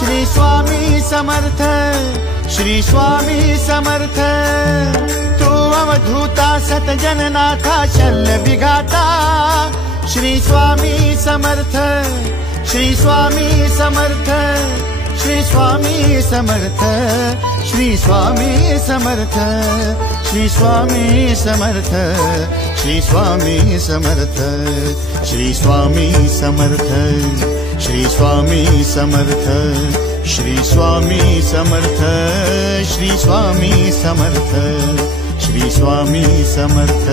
श्री स्वामी समर्थ, श्री स्वामी समर्थ। तू अवधूता सतजननाथा शल्य विघाता, श्री स्वामी समर्थ, श्री स्वामी समर्थ, श्री स्वामी समर्थ, श्री स्वामी समर्थ, श्री स्वामी समर्थ, श्री स्वामी समर्थ, श्री स्वामी समर्थ, श्री स्वामी समर्थ, श्री स्वामी समर्थ, श्री स्वामी समर्थ, श्री स्वामी समर्थ,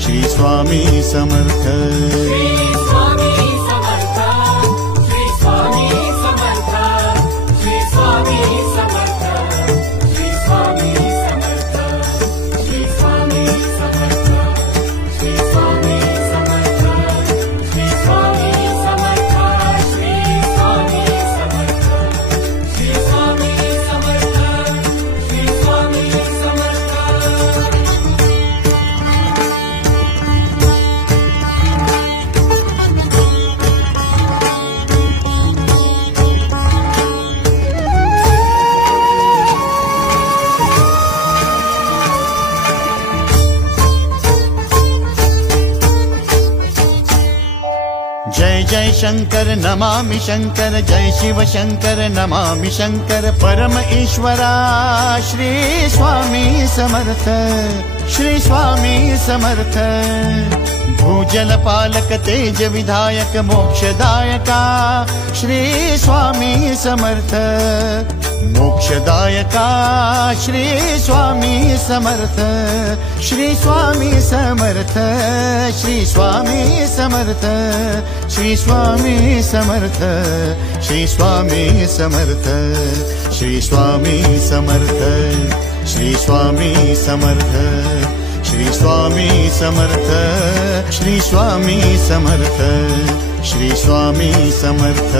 श्री स्वामी समर्थ। जय जय शंकर नमामि शंकर, जय शिव शंकर नमामि शंकर। परम ईश्वरा श्री स्वामी समर्थ, श्री स्वामी समर्थ। भूजल पालक तेज विधायक मोक्षदायका, श्री स्वामी समर्थ। मोक्षदायका श्री स्वामी समर्थ, श्री स्वामी समर्थ, श्री स्वामी समर्थ, श्री स्वामी समर्थ, श्री स्वामी समर्थ, श्री स्वामी समर्थ, श्री स्वामी समर्थ, श्री स्वामी समर्थ, श्री स्वामी समर्थ, श्री स्वामी समर्थ,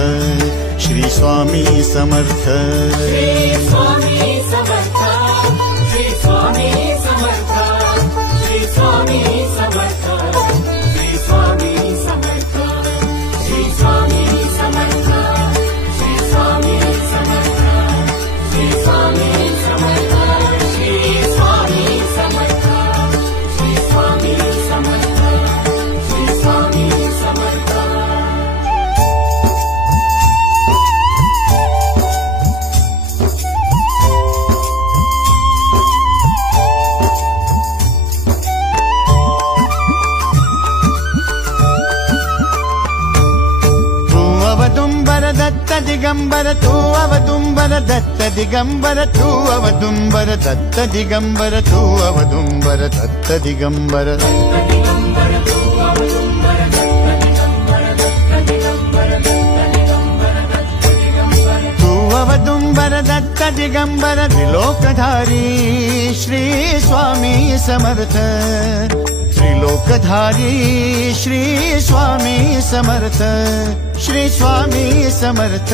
श्री स्वामी समर्थ। श्री स्वामी समर्थ, श्री स्वामी समर्थ, श्री स्वामी समर्थ, श्री स्वामी समर्थ, श्री स्वामी समर्थ, श्री स्वामी समर्थ, श्री स्वामी समर्थ, श्री स्वामी समर्थ, श्री स्वामी समर्थ, श्री स्वामी समर्थ। दत्त दिगंबर तू अवदुंबर, दत्त दिगंबर तू अवदुंबर, दत्त दिगंबर तू अवदुंबर, दत्त दिगंबर। तू अवदुंबर दत्त दिगंबर त्रिलोकधारी श्री स्वामी समर्थ। त्रिलोकधारी श्री स्वामी समर्थ, श्री स्वामी समर्थ,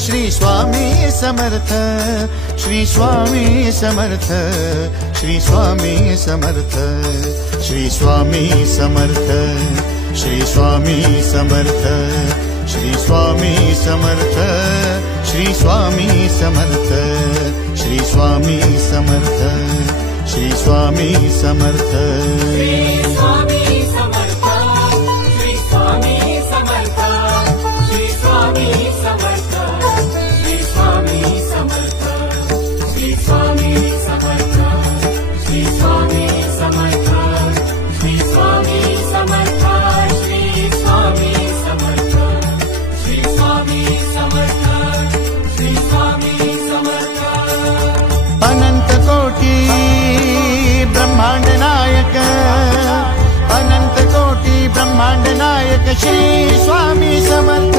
श्री स्वामी समर्थ, श्री स्वामी समर्थ, श्री स्वामी समर्थ, श्री स्वामी समर्थ, श्री स्वामी समर्थ, श्री स्वामी समर्थ, श्री स्वामी समर्थ, श्री स्वामी समर्थ, श्री स्वामी समर्थ। श्री स्वामी समर्थ, श्री स्वामी समर्थ, श्री स्वामी समर्थ, श्री स्वामी समर्थ, श्री स्वामी समर्थ, श्री स्वामी समर्थ, श्री स्वामी समर्थ, श्री स्वामी समर्थ, श्री स्वामी समर्थ, श्री स्वामी समर्थ। अनंत कोटि ब्रह्मांड नायक, अनंत कोटि ब्रह्मांड नायक श्री स्वामी समर्थ।